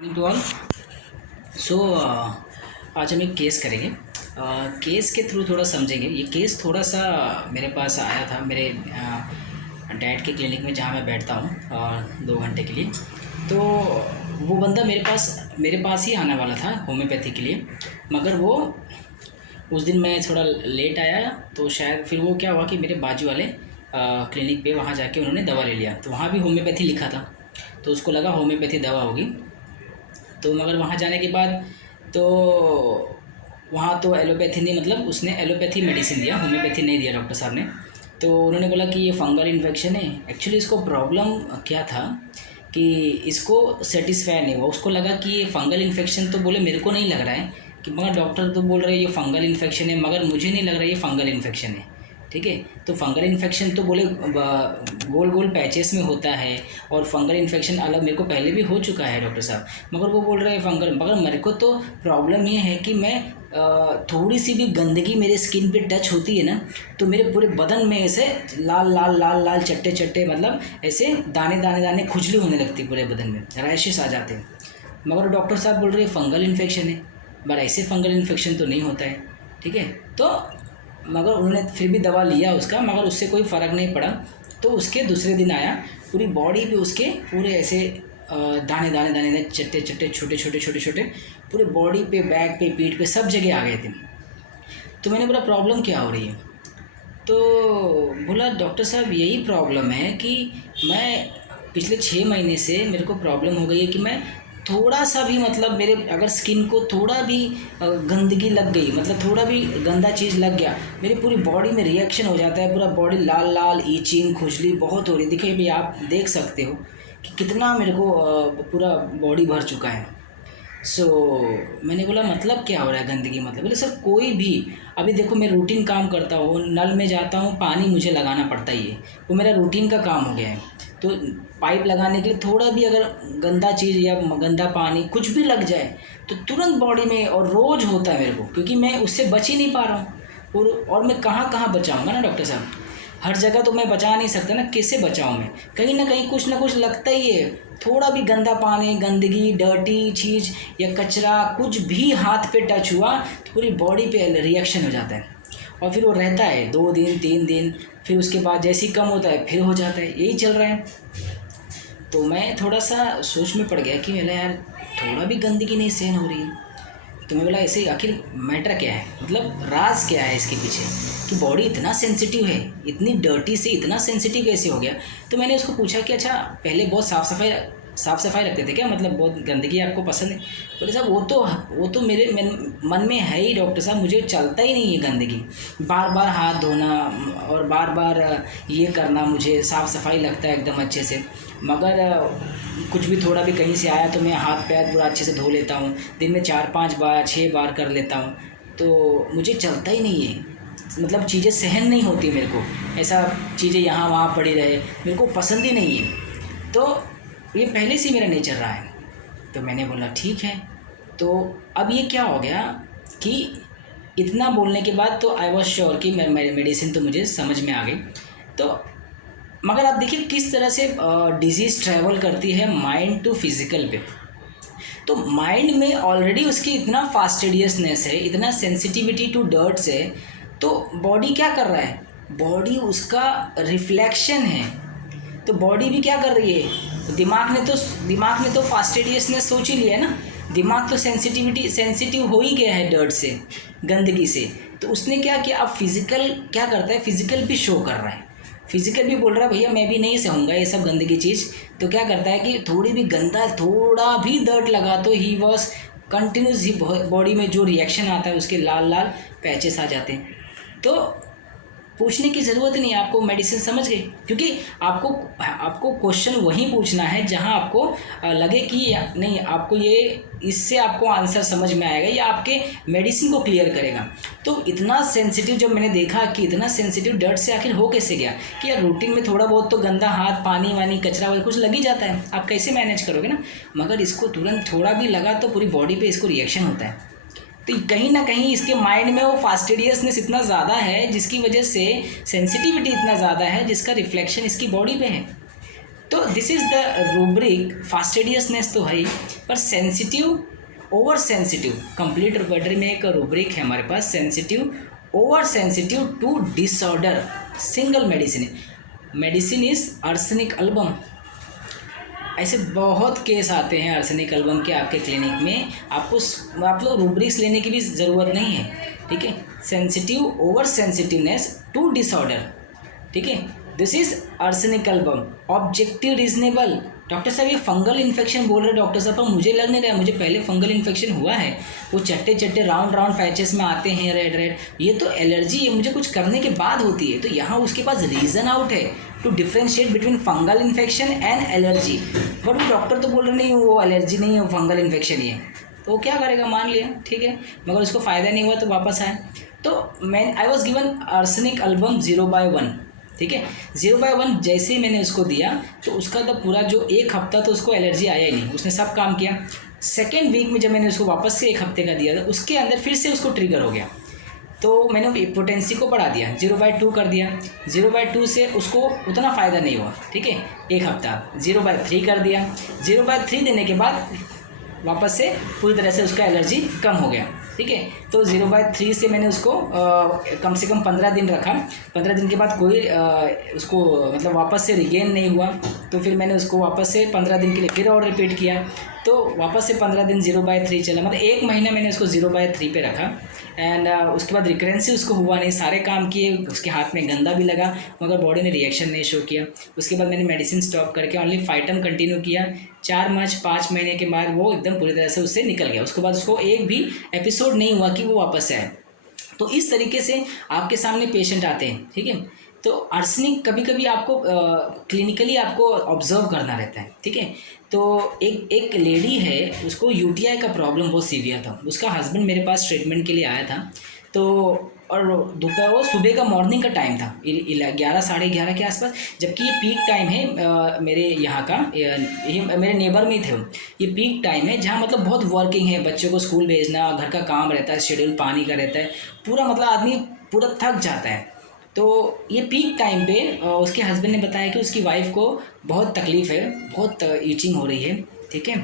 To all. सो आज हम एक केस करेंगे। केस के थ्रू थोड़ा समझेंगे। ये केस थोड़ा सा मेरे पास आया था मेरे डैड के क्लिनिक में जहाँ मैं बैठता हूँ 2 घंटे के लिए। तो वो बंदा मेरे पास ही आने वाला था होम्योपैथी के लिए, मगर वो उस दिन मैं थोड़ा लेट आया तो शायद फिर वो क्या हुआ कि मेरे बाजू वाले क्लिनिक पे वहाँ जाके उन्होंने दवा ले लिया, तो वहाँ भी होम्योपैथी लिखा था, तो उसको लगा होम्योपैथी दवा होगी। तो मगर वहाँ जाने के बाद तो वहाँ तो एलोपैथी नहीं, मतलब उसने एलोपैथी मेडिसिन दिया, होम्योपैथी नहीं दिया डॉक्टर साहब ने। तो उन्होंने बोला कि ये फंगल इन्फेक्शन है। एक्चुअली इसको प्रॉब्लम क्या था कि इसको सेटिस्फाई नहीं हुआ, उसको लगा कि ये फंगल इन्फेक्शन, तो बोले मेरे को नहीं लग रहा है कि, मगर डॉक्टर तो बोल रहे हैं ये फंगल इन्फेक्शन है, मगर मुझे नहीं लग रहा है ये फंगल इन्फेक्शन है। ठीक है, तो फंगल इन्फेक्शन तो बोले गोल गोल पैचेस में होता है, और फंगल इन्फेक्शन अलग मेरे को पहले भी हो चुका है डॉक्टर साहब, मगर वो बोल रहे हैं फंगल। मगर मेरे को तो प्रॉब्लम ये है कि मैं थोड़ी सी भी गंदगी मेरे स्किन पे टच होती है ना, तो मेरे पूरे बदन में ऐसे लाल लाल लाल लाल चट्टे चट्टे, मतलब ऐसे दाने दाने दाने खुजली होने लगती है, पूरे बदन में रैशेस आ जाते हैं। मगर डॉक्टर साहब बोल रहे हैं फंगल इन्फेक्शन है, पर ऐसे फंगल इन्फेक्शन तो नहीं होता है। ठीक है, तो मगर उन्होंने फिर भी दवा लिया उसका, मगर उससे कोई फ़र्क नहीं पड़ा। तो उसके दूसरे दिन आया, पूरी बॉडी पे उसके पूरे ऐसे दाने दाने दाने दाने चट्टे चट्टे छोटे छोटे छोटे छोटे पूरे बॉडी पे, बैक पे, पीठ पे, सब जगह आ गए थे। तो मैंने बोला प्रॉब्लम क्या हो रही है? तो बोला डॉक्टर साहब यही प्रॉब्लम है कि मैं पिछले 6 महीने से मेरे को प्रॉब्लम हो गई है कि मैं थोड़ा सा भी, मतलब मेरे अगर स्किन को थोड़ा भी गंदगी लग गई, मतलब थोड़ा भी गंदा चीज़ लग गया, मेरी पूरी बॉडी में रिएक्शन हो जाता है, पूरा बॉडी लाल लाल, ईचिंग, खुजली बहुत हो रही। देखिए भी आप देख सकते हो कि कितना मेरे को पूरा बॉडी भर चुका है। मैंने बोला मतलब क्या हो रहा है गंदगी? मतलब बोले सर कोई भी, अभी देखो मैं रूटीन काम करता हूँ, नल में जाता हूँ, पानी मुझे लगाना पड़ता ही है, वो मेरा रूटीन का काम हो गया है। तो पाइप लगाने के लिए थोड़ा भी अगर गंदा चीज़ या गंदा पानी कुछ भी लग जाए तो तुरंत बॉडी में, और रोज़ होता है मेरे को, क्योंकि मैं उससे बच ही नहीं पा रहा हूँ। और मैं कहाँ कहाँ बचाऊँगा ना डॉक्टर साहब, हर जगह तो मैं बचा नहीं सकता ना, कैसे बचाऊँ मैं? कहीं ना कहीं कुछ ना कुछ लगता ही है। थोड़ा भी गंदा पानी, गंदगी, डर्टी चीज़ या कचरा कुछ भी हाथ पे टच हुआ तो पूरी बॉडी पे रिएक्शन हो जाता है, और फिर वो रहता है 2 दिन 3 दिन, फिर उसके बाद जैसे ही कम होता है फिर हो जाता है, यही चल रहा है। तो मैं थोड़ा सा सोच में पड़ गया कि मेरा यार थोड़ा भी गंदगी नहीं सहन हो रही है। तो मैं बोला ऐसे आखिर मैटर क्या है, मतलब राज क्या है इसके पीछे कि बॉडी इतना सेंसिटिव है, इतनी डर्टी से इतना सेंसिटिव कैसे हो गया? तो मैंने उसको पूछा कि अच्छा पहले बहुत साफ़ सफाई रखते थे क्या, मतलब बहुत गंदगी आपको पसंद है? बोले साहब वो तो मेरे मन में है ही डॉक्टर साहब, मुझे चलता ही नहीं है गंदगी, बार बार हाथ धोना और बार बार ये करना, मुझे साफ़ सफाई लगता है एकदम अच्छे से, मगर कुछ भी थोड़ा भी कहीं से आया तो मैं हाथ पैर पूरा अच्छे से धो लेता हूँ, दिन में 4-5 बार 6 बार कर लेता हूँ, तो मुझे चलता ही नहीं है, मतलब चीज़ें सहन नहीं होती मेरे को, ऐसा चीज़ें यहाँ वहाँ पड़ी रहे मेरे को पसंद ही नहीं है। तो ये पहले से मेरा नेचर रहा है। तो मैंने बोला ठीक है। तो अब ये क्या हो गया कि इतना बोलने के बाद तो आई वॉज श्योर कि मेडिसिन तो मुझे समझ में आ गई। तो मगर आप देखिए किस तरह से डिजीज़ ट्रैवल करती है माइंड टू फिज़िकल पे। तो माइंड में ऑलरेडी उसकी इतना फास्टिडियसनेस है, इतना सेंसिटिविटी टू डर्ट्स है, तो बॉडी क्या कर रहा है? बॉडी उसका रिफ्लेक्शन है। तो बॉडी भी क्या कर रही है? दिमाग ने तो फास्टिडियसनेस सोच ही लिया ना, दिमाग तो सेंसिटिव हो ही गया है डर्ट से, गंदगी से। तो उसने क्या किया, अब फिज़िकल क्या करता है, फिज़िकल भी शो कर रहा है, फिज़िकल भी बोल रहा है भैया मैं भी नहीं सहूँगा ये सब गंदगी चीज़। तो क्या करता है कि थोड़ी भी गंदा, थोड़ा भी डर्ट लगा तो he was continuous, he body में जो रिएक्शन आता है उसके लाल लाल पैचेस आ जाते हैं। तो पूछने की ज़रूरत नहीं है, आपको मेडिसिन समझ गई, क्योंकि आपको क्वेश्चन वहीं पूछना है जहां आपको लगे कि नहीं, आपको ये इससे आपको आंसर समझ में आएगा, या आपके मेडिसिन को क्लियर करेगा। तो इतना सेंसिटिव जब मैंने देखा कि इतना सेंसिटिव डर्ट से आखिर हो कैसे गया, कि यार रूटीन में थोड़ा बहुत तो गंदा हाथ, पानी वानी, कचरा वाली कुछ लग ही जाता है, आप कैसे मैनेज करोगे ना, मगर इसको तुरंत थोड़ा भी लगा तो पूरी बॉडी पर इसको रिएक्शन होता है। तो कहीं ना कहीं इसके माइंड में वो फास्टिडियसनेस इतना ज़्यादा है, जिसकी वजह से सेंसिटिविटी इतना ज़्यादा है, जिसका रिफ्लेक्शन इसकी बॉडी पे है। तो this is the rubric, fastidiousness तो है ही, पर sensitive, over sensitive, complete repertory में एक रूब्रिक है हमारे पास, sensitive, over sensitive to disorder, single medicine is arsenic album. ऐसे बहुत केस आते हैं आर्सेनिक एल्बम के आपके क्लिनिक में, आप लोग रूब्रिक्स लेने की भी ज़रूरत नहीं है, ठीक है। Sensitive, over sensitiveness to disorder, ठीक है, this is arsenic album, objective reasonable. Doctor साहब ये फंगल इन्फेक्शन बोल रहे डॉक्टर साहब, पर मुझे लग नहीं रहा है, मुझे पहले फंगल इन्फेक्शन हुआ है, वो चट्टे चट्टे राउंड राउंड पैचेस में आते हैं रेड रेड, ये तो एलर्जी है, मुझे कुछ करने के बाद होती है। तो यहाँ उसके पास रीज़न आउट है to differentiate between fungal infection and allergy, but वो डॉक्टर तो बोल रहे नहीं वो एलर्जी नहीं है, वो फंगल इन्फेक्शन ही है। तो वो क्या करेगा, मान लिया ठीक है, मगर उसको फ़ायदा नहीं हुआ तो वापस आए। तो I was given arsenic album 0/1, ठीक है। 0/1 जैसे ही मैंने उसको दिया तो उसका तो पूरा जो एक हफ्ता तो उसको एलर्जी आया ही नहीं, उसने सब काम किया। सेकेंड वीक में जब मैंने उसको वापस से एक हफ्ते का दिया था, उसके अंदर फिर से उसको ट्रिगर हो गया, तो मैंने पोटेंसी को बढ़ा दिया, 0/2 कर दिया। 0/2 से उसको उतना फ़ायदा नहीं हुआ, ठीक है, एक हफ्ता 0/3 कर दिया। 0/3 देने के बाद वापस से पूरी तरह से उसका एलर्जी कम हो गया, ठीक है। तो 0/3 से मैंने उसको कम से कम 15 दिन रखा। 15 दिन के बाद कोई उसको मतलब वापस से रिगेन नहीं हुआ, तो फिर मैंने उसको वापस से 15 दिन के लिए फिर और रिपीट किया, तो वापस से 15 दिन 0/3 चला, मतलब एक महीना मैंने उसको 0/3 पे रखा। एंड उसके बाद रिकरेंसी उसको हुआ नहीं, सारे काम किए, उसके हाथ में गंदा भी लगा मगर बॉडी ने रिएक्शन नहीं शो किया। उसके बाद मैंने मेडिसिन स्टॉप करके ओनली फाइटम कंटिन्यू किया। 5 महीने के बाद वो एकदम पूरी तरह से उससे निकल गया। उसके बाद उसको एक भी एपिसोड नहीं हुआ कि वो वापस आए। तो इस तरीके से आपके सामने पेशेंट आते हैं, ठीक है। तो आर्सेनिक कभी कभी आपको क्लिनिकली आपको ऑब्जर्व करना रहता है, ठीक है। तो एक लेडी है, उसको यूटीआई का प्रॉब्लम बहुत सीवियर था। उसका हस्बैंड मेरे पास ट्रीटमेंट के लिए आया था, तो और दोपहर वो सुबह का मॉर्निंग का टाइम था, 11 साढ़े 11 के आसपास, जबकि ये पीक टाइम है मेरे यहाँ का, ये मेरे नेबर में ही थे। ये पीक टाइम है जहाँ मतलब बहुत वर्किंग है, बच्चों को स्कूल भेजना, घर का काम रहता है, शेड्यूल पानी का रहता है, पूरा मतलब आदमी पूरा थक जाता है। तो ये पीक टाइम पे उसके हस्बैंड ने बताया कि उसकी वाइफ को बहुत तकलीफ़ है, बहुत ईचिंग हो रही है, ठीक है,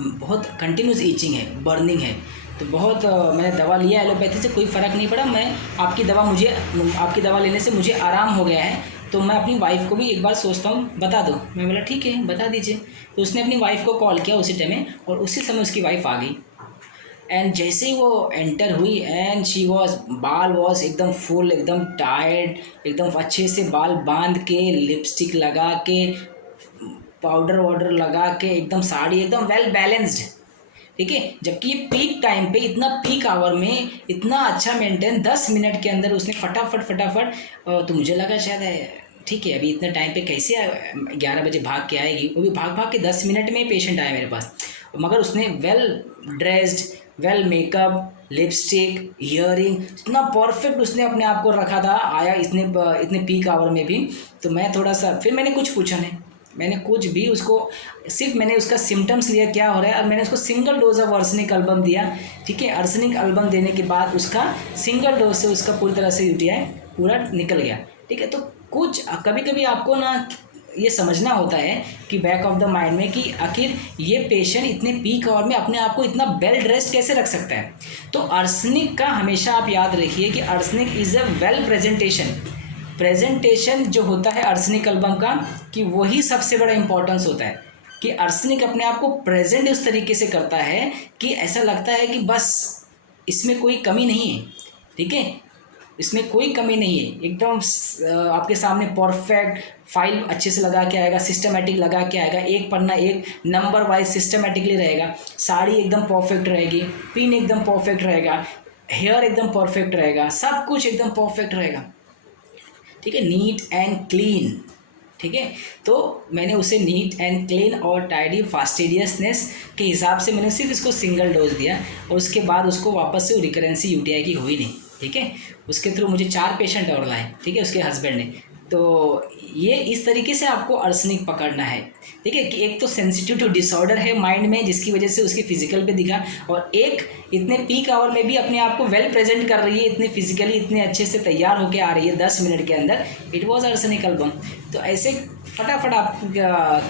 बहुत कंटिन्यूस ईचिंग है, बर्निंग है। तो बहुत मैंने दवा लिया एलोपैथी से, कोई फ़र्क नहीं पड़ा। मैं आपकी दवा लेने से मुझे आराम हो गया है, तो मैं अपनी वाइफ को भी एक बार सोचता हूँ बता दो। मैं बोला ठीक है बता दीजिए। तो उसने अपनी वाइफ को कॉल किया उसी टाइम में, और उसी समय उसकी वाइफ आ गई। एंड जैसे ही वो एंटर हुई एंड बाल वॉज एकदम फुल, एकदम टाइट, एकदम अच्छे से बाल बांध के, लिपस्टिक लगा के, पाउडर वाउडर लगा के, एकदम साड़ी एकदम वेल बैलेंस्ड, ठीक है। जबकि ये पीक टाइम पे, इतना पीक आवर में इतना अच्छा मेंटेन, 10 मिनट के अंदर उसने फटाफट तो मुझे लगा शायद ठीक है अभी इतने टाइम पे कैसे 11 बजे भाग के आएगी, वो भी भाग के 10 मिनट में ही पेशेंट आया मेरे पास। मगर उसने well dressed, well makeup, lipstick, earring, इतना परफेक्ट उसने अपने आप को रखा था, आया इतने पीक आवर में भी। तो मैं थोड़ा सा फिर मैंने कुछ पूछा नहीं, मैंने कुछ भी उसको, सिर्फ मैंने उसका सिम्टम्स लिया क्या हो रहा है, और मैंने उसको single dose of arsenic album दिया, ठीक है। आर्सेनिक एल्बम देने के बाद उसका सिंगल डोज से उसका पूरी तरह से यूटीआई पूरा निकल गया, ठीक है। तो कुछ कभी कभी आपको ना ये समझना होता है कि बैक ऑफ द माइंड में कि आखिर ये पेशेंट इतने पीक आवर में अपने आप को इतना वेल ड्रेस्ड कैसे रख सकता है। तो आर्सेनिक का हमेशा आप याद रखिए कि arsenic is a well presentation जो होता है आर्सेनिक एल्बम का, कि वही सबसे बड़ा इंपॉर्टेंस होता है कि आर्सेनिक अपने आप को प्रेजेंट उस तरीके से करता है कि ऐसा लगता है कि बस इसमें कोई कमी नहीं है, ठीक है, इसमें कोई कमी नहीं है, एकदम आपके सामने परफेक्ट फाइल अच्छे से लगा के आएगा, सिस्टमेटिक लगा के आएगा, एक पन्ना एक नंबर वाइज सिस्टमेटिकली रहेगा, साड़ी एकदम परफेक्ट रहेगी, पिन एकदम परफेक्ट रहेगा, हेयर एकदम परफेक्ट रहेगा, सब कुछ एकदम परफेक्ट रहेगा, ठीक है, नीट एंड क्लीन, ठीक है। तो मैंने उसे नीट एंड क्लीन और टाइडी फास्टिडियसनेस के हिसाब से मैंने सिर्फ इसको सिंगल डोज दिया, और उसके बाद उसको वापस से रिकरेंसी यूटीआई की हुई नहीं, ठीक है। उसके थ्रू मुझे 4 पेशेंट और लाए, ठीक है, उसके हस्बैंड ने। तो ये इस तरीके से आपको आर्सेनिक पकड़ना है, ठीक है, कि एक तो सेंसिटिव टू डिसऑर्डर है माइंड में जिसकी वजह से उसकी फिजिकल पे दिखा, और एक इतने पीक आवर में भी अपने आप को वेल प्रेजेंट कर रही है, इतने फिजिकली इतने अच्छे से तैयार होकर आ रही है 10 मिनट के अंदर, इट वॉज आर्सेनिक एल्बम। तो ऐसे फटाफट आप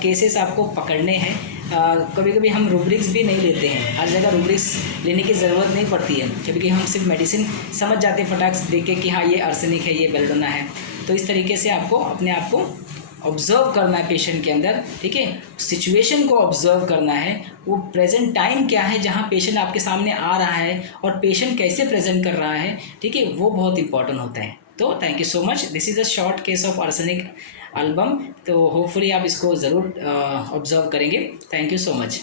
केसेस आपको पकड़ने हैं कभी कभी हम रूब्रिक्स भी नहीं लेते हैं, हर जगह रूब्रिक्स लेने की ज़रूरत नहीं पड़ती है, कभी हम सिर्फ मेडिसिन समझ जाते हैं फटाक से देख के कि हाँ ये आर्सेनिक है, ये बेल्डोना है। तो इस तरीके से आपको अपने आप को ऑब्ज़र्व करना है पेशेंट के अंदर, ठीक है, सिचुएशन को ऑब्ज़र्व करना है, वो प्रेजेंट टाइम क्या है जहाँ पेशेंट आपके सामने आ रहा है और पेशेंट कैसे प्रेजेंट कर रहा है, ठीक है, वो बहुत इंपॉर्टेंट होता है। तो thank you so much, this is a short case of arsenic album. तो होपफुली आप इसको ज़रूर ऑब्ज़र्व करेंगे। Thank you so much.